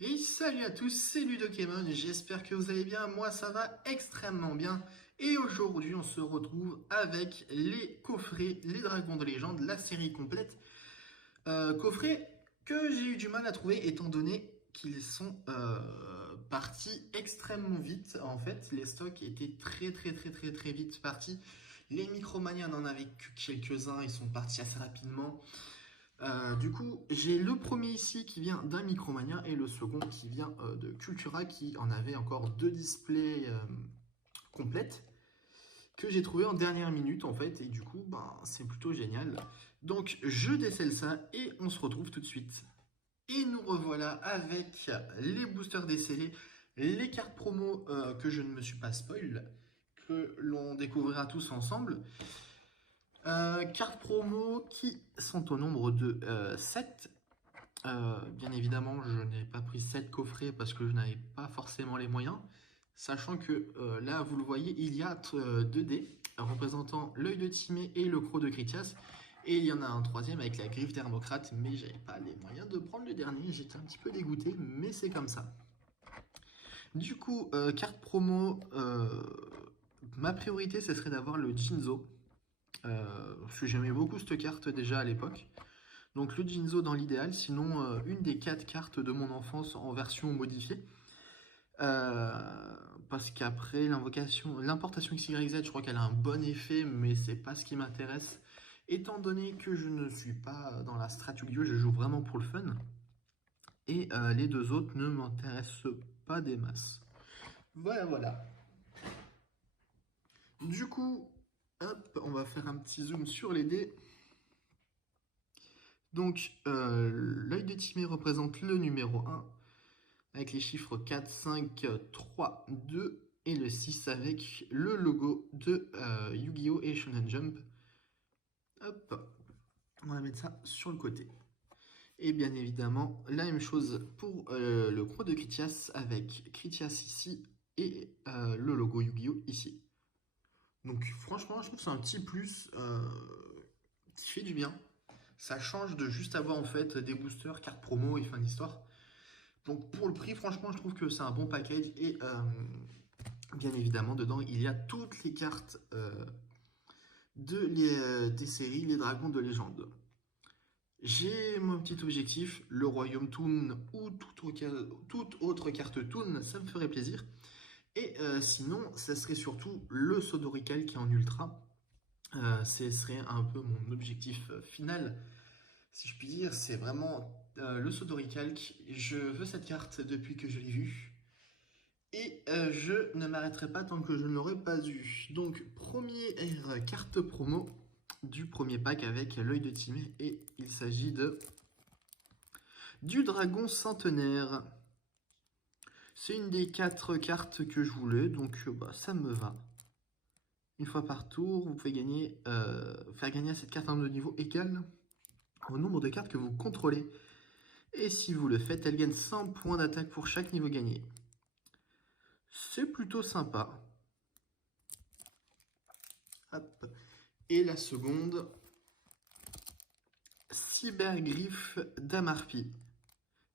Et salut à tous, c'est Ludokemon, j'espère que vous allez bien, moi ça va extrêmement bien. Et aujourd'hui on se retrouve avec les coffrets, les dragons de légende, la série complète. Coffrets que j'ai eu du mal à trouver étant donné qu'ils sont partis extrêmement vite. En fait, les stocks étaient très vite partis. Les Micromania n'en avaient que quelques-uns, ils sont partis assez rapidement. Du coup, j'ai le premier ici qui vient d'un Micromania et le second qui vient de Cultura qui en avait encore deux displays complètes que j'ai trouvé en dernière minute en fait et du coup c'est plutôt génial. Donc je décèle ça et on se retrouve tout de suite. Et nous revoilà avec les boosters décellés, les cartes promo que je ne me suis pas spoil, que l'on découvrira tous ensemble. Cartes promo qui sont au nombre de 7. Bien évidemment, je n'ai pas pris 7 coffrets parce que je n'avais pas forcément les moyens. Sachant que là, vous le voyez, il y a 2 dés représentant l'œil de Timée et le croc de Critias. Et il y en a un troisième avec la griffe d'Hermocrate, mais j'avais pas les moyens de prendre le dernier. J'étais un petit peu dégoûté, mais c'est comme ça. Du coup, carte promo, ma priorité, ce serait d'avoir le Jinzo. Parce que j'aimais beaucoup cette carte déjà à l'époque. Donc le Jinzo dans l'idéal, sinon une des 4 cartes de mon enfance en version modifiée. Parce qu'après l'importation XYZ, je crois qu'elle a un bon effet, mais c'est pas ce qui m'intéresse. Étant donné que je ne suis pas dans la strat Yu-Gi-Oh, je joue vraiment pour le fun. Et les deux autres ne m'intéressent pas des masses. Voilà. Du coup, hop, on va faire un petit zoom sur les dés. Donc, l'œil de Timée représente le numéro 1, avec les chiffres 4, 5, 3, 2, et le 6 avec le logo de Yu-Gi-Oh! Et Shonen Jump. Hop, on va mettre ça sur le côté. Et bien évidemment, la même chose pour le croix de Critias, avec Critias ici, et le logo Yu-Gi-Oh! Ici. Donc franchement, je trouve que c'est un petit plus qui fait du bien. Ça change de juste avoir en fait des boosters, cartes promo et fin d'histoire. Donc pour le prix, franchement, je trouve que c'est un bon package. Et bien évidemment, dedans, il y a toutes les cartes des séries Les Dragons de Légende. J'ai mon petit objectif, le Royaume Toon ou toute autre carte Toon, ça me ferait plaisir. Et sinon, ça serait surtout le Sodorical qui est en ultra. Ce serait un peu mon objectif final, si je puis dire. C'est vraiment le Sodoricalc. Je veux cette carte depuis que je l'ai vue. Et je ne m'arrêterai pas tant que je ne l'aurai pas eu. Donc, première carte promo du premier pack avec l'œil de Timée. Et il s'agit du dragon centenaire. C'est une des 4 cartes que je voulais, donc ça me va. Une fois par tour, vous pouvez faire gagner à cette carte un de niveau égal au nombre de cartes que vous contrôlez. Et si vous le faites, elle gagne 100 points d'attaque pour chaque niveau gagné. C'est plutôt sympa. Hop. Et la seconde, Cybergriffe d'Amarpi.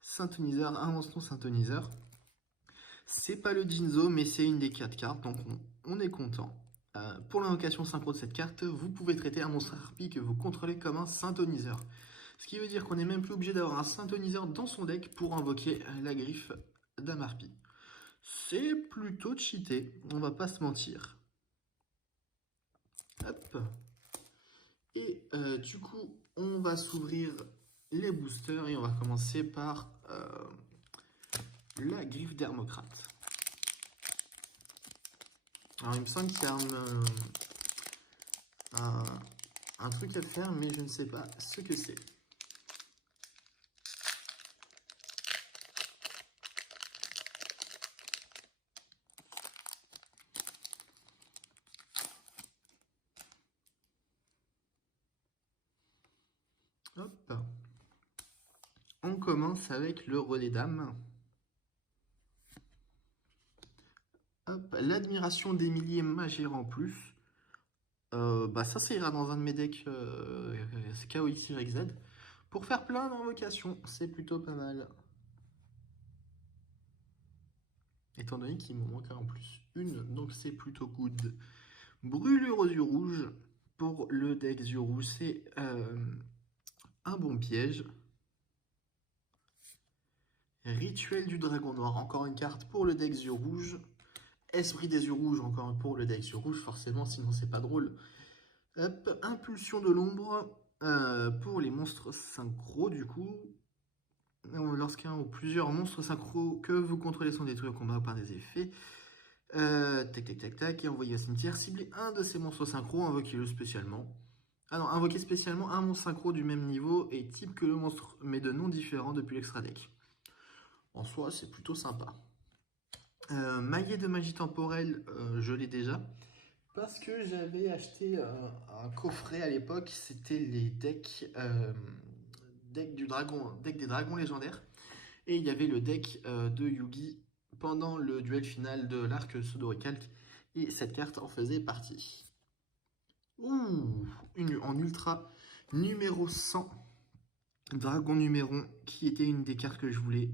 Synthoniseur, un monstre synthoniseur. C'est pas le Jinzo, mais c'est une des 4 cartes, donc on est content. Pour l'invocation synchro de cette carte, vous pouvez traiter un monstre harpie que vous contrôlez comme un synthoniseur. Ce qui veut dire qu'on n'est même plus obligé d'avoir un synthoniseur dans son deck pour invoquer la griffe d'Amarpi. C'est plutôt cheaté, on va pas se mentir. Hop. Et du coup, on va s'ouvrir les boosters et on va commencer par la griffe d'Hermocrate. Alors, il me semble qu'il y a un truc à faire, mais je ne sais pas ce que c'est. Hop. On commence avec le roi des dames. Hop, l'admiration d'Emilie et Magère en plus. Ça ira dans un de mes decks KOXYZ. Pour faire plein d'invocations, c'est plutôt pas mal. étant donné qu'il me manque en plus une, donc c'est plutôt good. Brûlure aux yeux rouges, pour le deck yeux rouges, c'est un bon piège. Rituel du dragon noir, encore une carte pour le deck yeux rouges. Esprit des yeux rouges, encore pour le deck yeux rouges, forcément, sinon c'est pas drôle. Hop, impulsion de l'ombre, pour les monstres synchro, du coup. Lorsqu'un ou plusieurs monstres synchro que vous contrôlez sont détruits au combat par des effets. Tac, tac, tac, tac, et envoyé au cimetière. Ciblez un de ces monstres synchro, invoquez-le spécialement. Ah non, invoquez spécialement un monstre synchro du même niveau et type que le monstre, mais de noms différents depuis l'extra deck. En soi, c'est plutôt sympa. Maillet de magie temporelle, je l'ai déjà. Parce que j'avais acheté un coffret à l'époque, c'était les decks, deck des dragons légendaires. Et il y avait le deck de Yugi pendant le duel final de l'arc Pseudo-Recalque. Et cette carte en faisait partie. Ouh, en ultra, numéro 100, Dragon Numéron, qui était une des cartes que je voulais.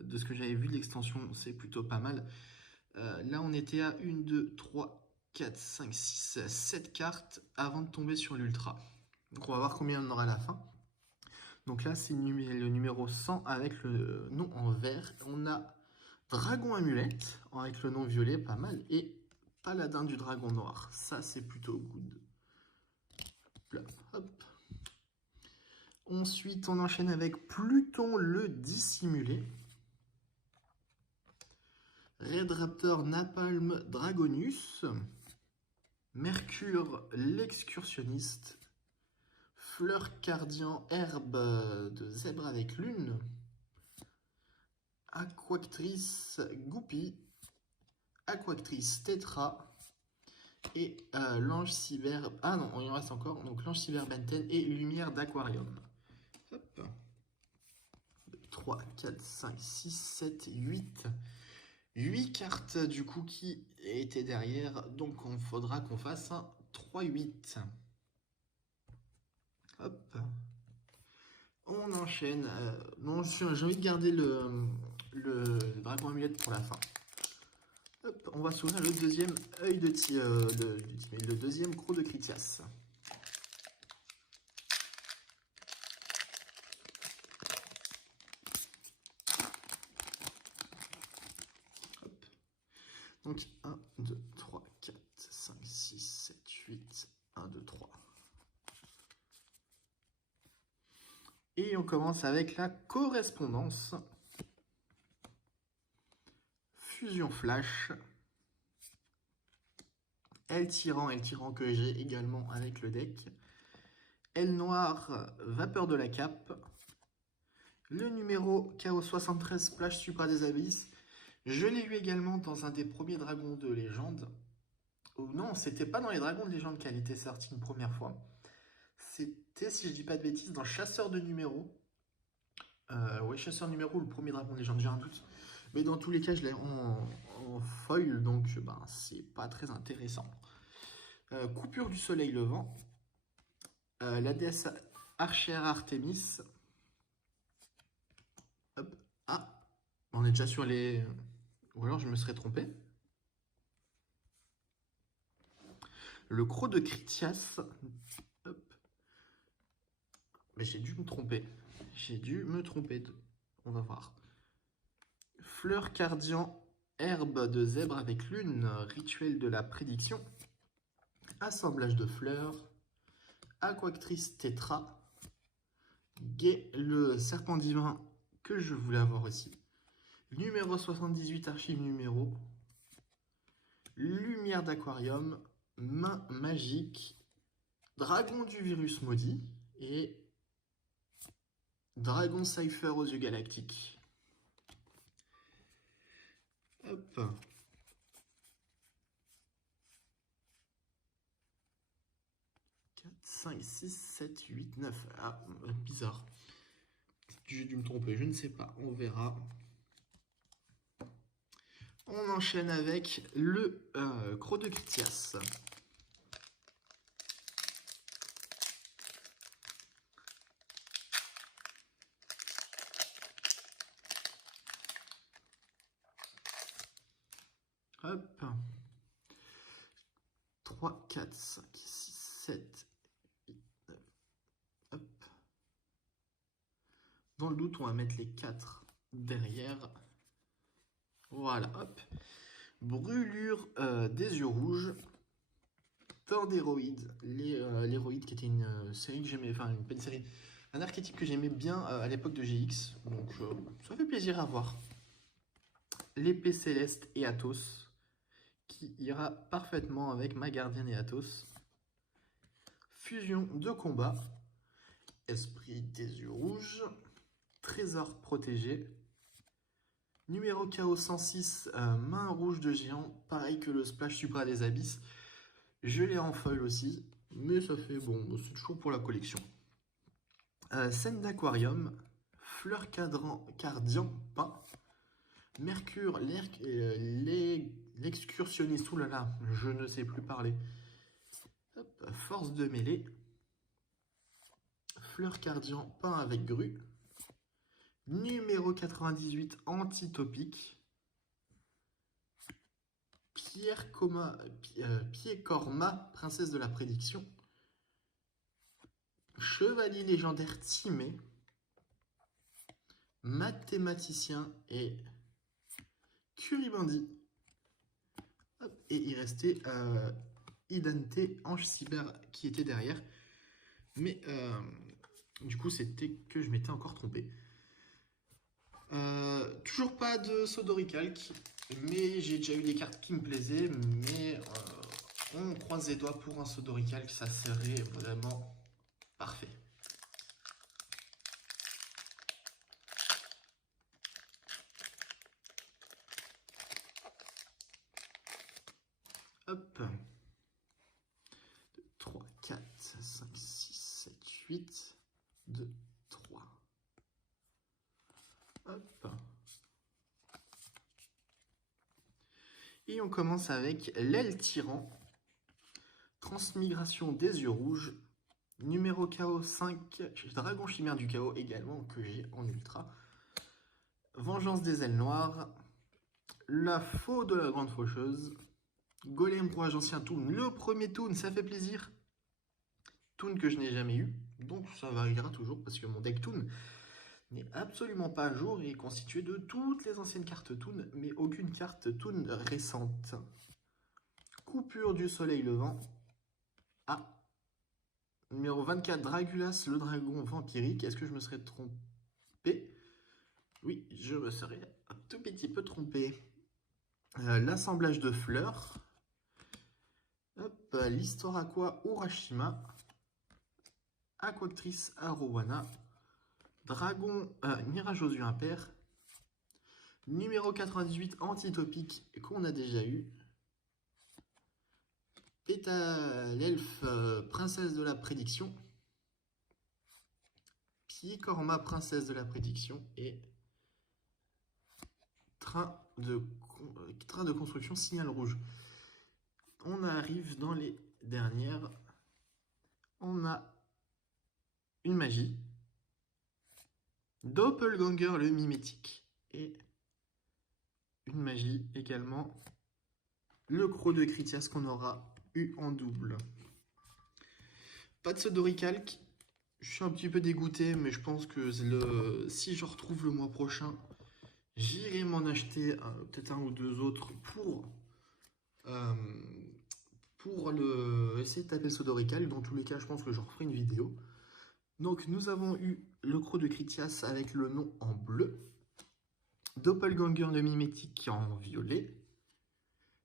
De ce que j'avais vu de l'extension, c'est plutôt pas mal. Là, on était à 1, 2, 3, 4, 5, 6, 7 cartes avant de tomber sur l'ultra. Donc on va voir combien on aura à la fin. Donc là, c'est le numéro 100 avec le nom en vert. On a Dragon Amulette avec le nom violet, pas mal. Et Paladin du Dragon Noir. Ça, c'est plutôt good. Là, hop. Ensuite, on enchaîne avec Pluton le Dissimulé. Red Raptor Napalm Dragonus. Mercure l'Excursionniste. Fleur Cardian Herbe de Zèbre avec Lune. Aquactrice Goupy. Aquactrice Tetra. Et l'ange cyber... Ah non, il en reste encore. Donc l'ange cyber Benten et lumière d'aquarium. Hop. 3, 4, 5, 6, 7, 8. 8 cartes du coup qui étaient derrière. Donc on faudra qu'on fasse un 3-8. Hop. On enchaîne. Non, j'ai envie de garder le dragon amulette pour la fin. Hop, on va s'ouvrir le deuxième œil de le deuxième croc de Critias. Hop. Donc 1, 2, 3, 4, 5, 6, 7, 8. 1, 2, 3. Et on commence avec la correspondance. Fusion Flash. L Tyran que j'ai également avec le deck. L Noir, Vapeur de la Cape. Le numéro Chaos 73, Splash Supra des Abysses. Je l'ai eu également dans un des premiers dragons de légende. Ou non, c'était pas dans les dragons de légende qu'elle était sortie une première fois. C'était, si je dis pas de bêtises, dans Chasseur de numéros. Oui, Chasseur numéro, le premier dragon de légende, j'ai un doute. Mais dans tous les cas, je l'ai en foil, donc ben, c'est pas très intéressant. Coupure du soleil levant. La déesse archère Artemis. Hop. Ah, on est déjà sur les... Ou alors je me serais trompé. Le croc de Critias. Hop. Mais j'ai dû me tromper. J'ai dû me tromper. On va voir. Fleur Cardian, herbe de zèbre avec lune, rituel de la prédiction. Assemblage de fleurs. Aquactrice Tetra. Gai, le serpent divin que je voulais avoir aussi. Numéro 78, archive numéro. Lumière d'aquarium. Main magique. Dragon du virus maudit. Et Dragon Cypher aux yeux galactiques. Hop. 4, 5, 6, 7, 8, 9. Ah, bizarre. J'ai dû me tromper, je ne sais pas. On verra. On enchaîne avec le croc de Critias. Hop. 3, 4, 5, 6, 7, 8, 9. Hop. Dans le doute, on va mettre les 4 derrière. Voilà, hop. Brûlure des yeux rouges. Peur d'héroïde. L'héroïde qui était une série que j'aimais, enfin une série, un archétype que j'aimais bien à l'époque de GX. Donc ça fait plaisir à voir. L'épée céleste et Athos, qui ira parfaitement avec ma gardienne et Athos. Fusion de combat. Esprit des yeux rouges. Trésor protégé. Numéro KO 106, main rouge de géant. Pareil que le Splash Supra des Abysses. Je l'ai en foil aussi. Mais ça fait bon, c'est toujours pour la collection. Scène d'aquarium. Fleur cardian peint. Mercure, l'excursionniste. Oulala, je ne sais plus parler. Hop, force de mêlée. Fleur cardian peint avec grue. Numéro 98, anti-topique. Pied Corma, princesse de la prédiction. Chevalier légendaire Timé. Mathématicien et Curibandi. Et il restait Idante, Ange Cyber qui était derrière. Mais du coup, c'était que je m'étais encore trompé. Toujours pas de Sodoricalc, mais j'ai déjà eu des cartes qui me plaisaient. Mais on croise les doigts pour un Sodoricalc, ça serait vraiment parfait. Hop. 3, 4, 5, 6, 7, 8, 2, 3. Hop. Et on commence avec l'aile tyran. Transmigration des yeux rouges. Numéro KO 5. Dragon chimère du chaos également que j'ai en ultra. Vengeance des ailes noires. La faux de la grande faucheuse. Golem rouage ancien Toon. Le premier Toon, ça fait plaisir. Toon que je n'ai jamais eu. Donc ça variera toujours parce que mon deck Toon n'est absolument pas à jour et est constitué de toutes les anciennes cartes Toon, mais aucune carte Toon récente. Coupure du soleil levant. Ah. Numéro 24, Dragulas, le dragon vampirique. Est-ce que je me serais trompé? Oui, je me serais un tout petit peu trompé. L'assemblage de fleurs. L'histoire aqua Urashima. Aquactrice Arowana. Dragon Mirage aux yeux impairs. Numéro 98, Antitopique, qu'on a déjà eu. Péta, l'elfe princesse de la prédiction. Pied Corma, princesse de la prédiction. Et train de construction signal rouge. On arrive dans les dernières. On a une magie. Doppelganger le mimétique. Et une magie également. Le croc de Critias qu'on aura eu en double. Pas de Sodoricalc. Je suis un petit peu dégoûté, mais je pense que si je retrouve le mois prochain, j'irai m'en acheter peut-être un ou deux autres pour essayer de taper le Sodoricalc. Dans tous les cas, je pense que j'en referai une vidéo. Donc, nous avons eu le croc de Critias avec le nom en bleu. Doppelganger le mimétique en violet.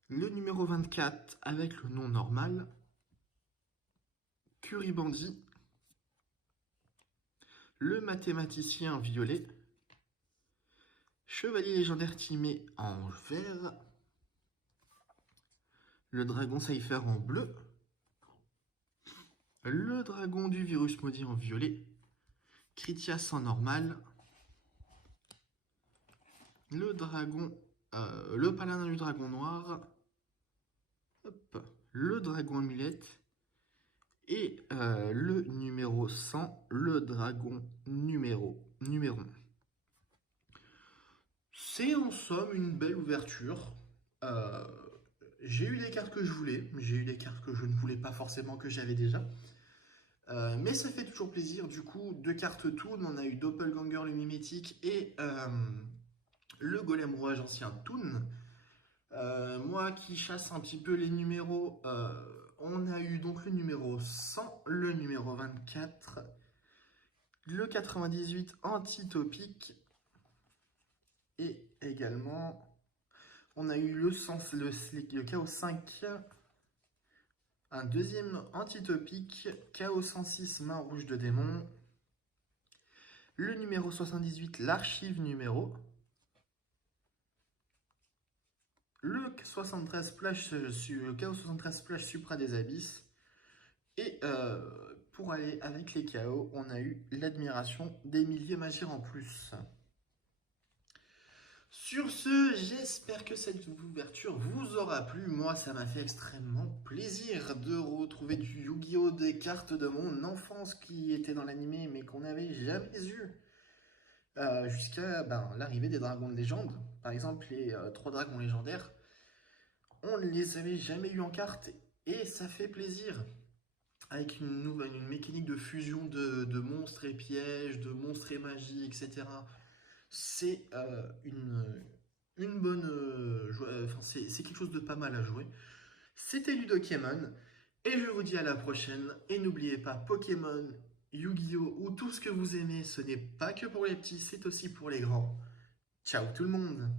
Le numéro 24 avec le nom normal. Curibandi. Le mathématicien violet. Chevalier légendaire Timé en vert. Le dragon Cypher en bleu. Le dragon du virus maudit en violet. Critias en normal. Le paladin du dragon noir. Hop. Le dragon amulette. Et le numéro 100, le dragon numéro 1. C'est en somme une belle ouverture. Euh, j'ai eu des cartes que je voulais, j'ai eu des cartes que je ne voulais pas forcément, que j'avais déjà. Mais ça fait toujours plaisir. Du coup, deux cartes Toon, on a eu Doppelganger le mimétique et le Golem Rouge ancien Toon. Moi qui chasse un petit peu les numéros, on a eu donc le numéro 100, le numéro 24, le 98 anti-topique et également on a eu le Chaos 5, un deuxième anti-topique, Chaos 106 main rouge de démon, le numéro 78 l'archive numéro, le 73 Splash, le Chaos 73 Splash Supra des Abysses. Et pour aller avec les KO, on a eu l'admiration d'Emilie Magir en plus. Sur ce, j'espère que cette ouverture vous aura plu. Moi, ça m'a fait extrêmement plaisir de retrouver du Yu-Gi-Oh! Des cartes de mon enfance qui étaient dans l'animé mais qu'on n'avait jamais eu. Jusqu'à l'arrivée des dragons de légende. Par exemple, les 3 dragons légendaires, on ne les avait jamais eu en carte et ça fait plaisir. Avec une mécanique de fusion de monstres et pièges, de monstres et magie, etc. C'est une bonne... enfin, c'est quelque chose de pas mal à jouer. C'était Ludokemon, et je vous dis à la prochaine. Et n'oubliez pas, Pokémon, Yu-Gi-Oh! Ou tout ce que vous aimez, ce n'est pas que pour les petits, c'est aussi pour les grands. Ciao tout le monde!